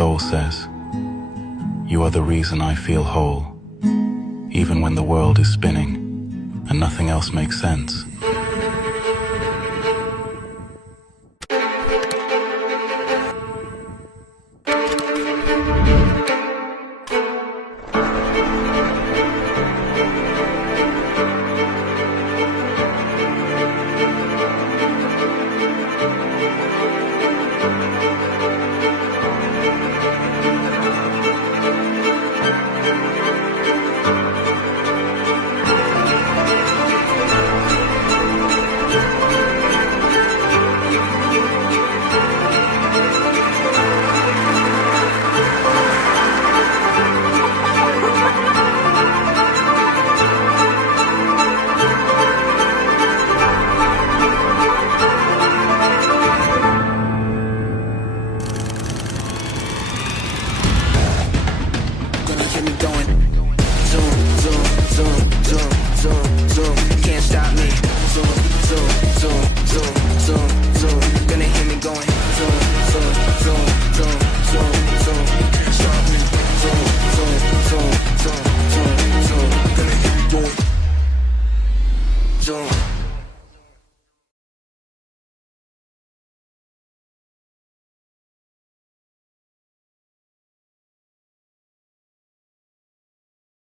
soul says, you are the reason I feel whole, even when the world is spinning and nothing else makes sense. Zoom.